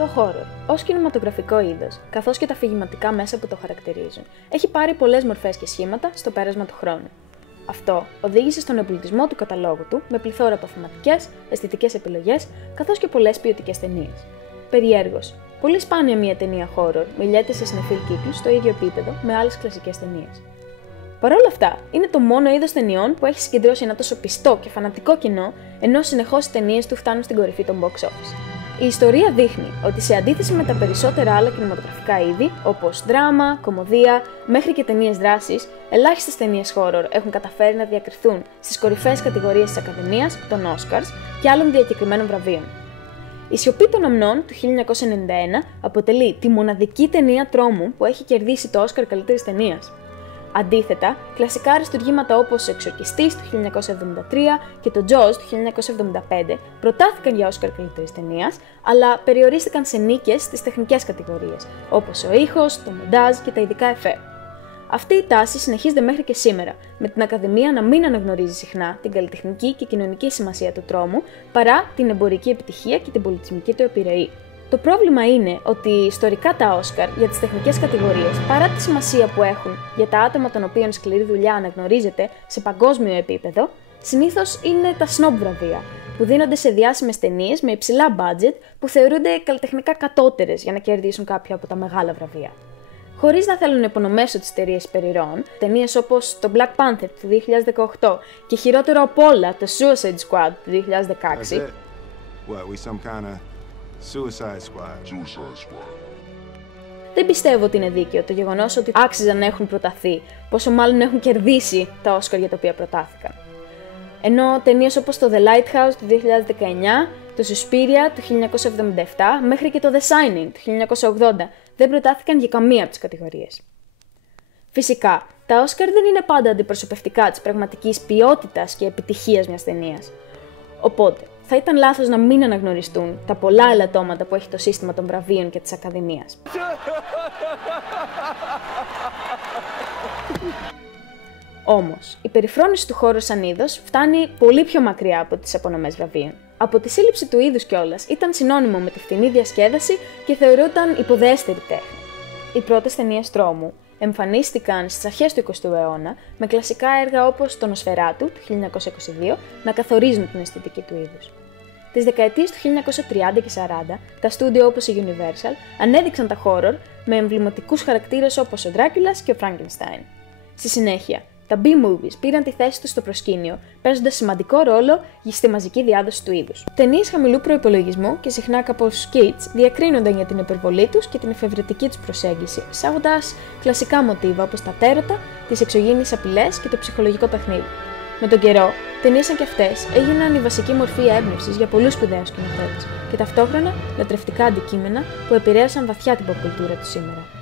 Το horror, ως κινηματογραφικό είδος, καθώς και τα αφηγηματικά μέσα που το χαρακτηρίζουν, έχει πάρει πολλές μορφές και σχήματα στο πέρασμα του χρόνου. Αυτό οδήγησε στον εμπλουτισμό του καταλόγου του με πληθώρα από θεματικές, αισθητικές επιλογές, καθώς και πολλές ποιοτικές ταινίες. Περιέργως, πολύ σπάνια μια ταινία horror μιλιέται σε συνεφίλ κύκλους στο ίδιο επίπεδο με άλλες κλασικές ταινίες. Παρ' όλα αυτά, είναι το μόνο είδος ταινιών που έχει συγκεντρώσει ένα τόσο πιστό και φανατικό κοινό, ενώ συνεχώς οι ταινίες του φτάνουν στην κορυφή των box office. Η ιστορία δείχνει ότι σε αντίθεση με τα περισσότερα άλλα κινηματογραφικά είδη, όπως δράμα, κωμωδία, μέχρι και ταινίες δράσης, ελάχιστες ταινίες horror έχουν καταφέρει να διακριθούν στις κορυφαίες κατηγορίες της Ακαδημίας, των Oscars και άλλων διακεκριμένων βραβείων. Η Σιωπή των Αμνών του 1991 αποτελεί τη μοναδική ταινία τρόμου που έχει κερδίσει το Oscar καλύτερης ταινίας. Αντίθετα, κλασικά αριστουργήματα όπως ο Εξορκιστής του 1973 και το Jaws του 1975 προτάθηκαν για Όσκαρ καλύτερης ταινίας, αλλά περιορίστηκαν σε νίκες στις τεχνικές κατηγορίες, όπως ο ήχος, το μοντάζ και τα ειδικά εφέ. Αυτή η τάση συνεχίζεται μέχρι και σήμερα, με την Ακαδημία να μην αναγνωρίζει συχνά την καλλιτεχνική και κοινωνική σημασία του τρόμου, παρά την εμπορική επιτυχία και την πολιτισμική του επιρροή. Το πρόβλημα είναι ότι ιστορικά τα Όσκαρ για τις τεχνικές κατηγορίες, παρά τη σημασία που έχουν για τα άτομα των οποίων σκληρή δουλειά αναγνωρίζεται σε παγκόσμιο επίπεδο, συνήθως είναι τα snob βραβεία, που δίνονται σε διάσημες ταινίες με υψηλά budget που θεωρούνται καλλιτεχνικά κατώτερες για να κερδίσουν κάποια από τα μεγάλα βραβεία. Χωρίς να θέλω να υπονομεύσω τις εταιρείες υπερηρώων, ταινίες όπως το Black Panther του 2018 και χειρότερο από όλα το Suicide Squad του 2016, Suicide Squad. δεν πιστεύω ότι είναι δίκαιο το γεγονός ότι άξιζαν να έχουν προταθεί, πόσο μάλλον έχουν κερδίσει τα Όσκαρ για τα οποία προτάθηκαν. Ενώ ταινίες όπως το The Lighthouse του 2019, το Suspiria του 1977 μέχρι και το The Shining του 1980 δεν προτάθηκαν για καμία από τις κατηγορίες. Φυσικά, τα Όσκαρ δεν είναι πάντα αντιπροσωπευτικά της πραγματικής ποιότητας και επιτυχίας μιας ταινίας. Οπότε, θα ήταν λάθος να μην αναγνωριστούν τα πολλά ελαττώματα που έχει το σύστημα των βραβείων και της Ακαδημίας. Όμως, η περιφρόνηση του χώρου σαν είδος φτάνει πολύ πιο μακριά από τις απονομές βραβείων. Από τη σύλληψη του είδους κιόλας ήταν συνώνυμο με τη φτηνή διασκέδαση και θεωρούταν υποδέστερη τέχνη. Οι πρώτες ταινίες τρόμου εμφανίστηκαν στις αρχές του 20ου αιώνα με κλασικά έργα όπως το Νοσφεράτου του 1922 να καθορίζουν την αισθητική του είδους. Τις δεκαετίες του 1930 και 40, τα στούντιο όπως η Universal ανέδειξαν τα horror με εμβληματικούς χαρακτήρες όπως ο Ντράκουλας και ο Frankenstein. Στη συνέχεια, τα B-movies πήραν τη θέση τους στο προσκήνιο, παίζοντας σημαντικό ρόλο στη μαζική διάδοση του είδους. Ταινίες χαμηλού προϋπολογισμού και συχνά κάπως kitsch διακρίνονταν για την υπερβολή τους και την εφευρετική τους προσέγγιση, εισάγοντας κλασικά μοτίβα όπως τα τέρωτα, τις εξωγήινες απειλές και το ψυχολογικό παιχνίδι. Με τον καιρό, ταινίες σαν και αυτές έγιναν η βασική μορφή έμπνευσης για πολλούς σπουδαίους σκηνοθέτες και ταυτόχρονα λατρευτικά αντικείμενα που επηρέασαν βαθιά την pop κουλτούρα του σήμερα.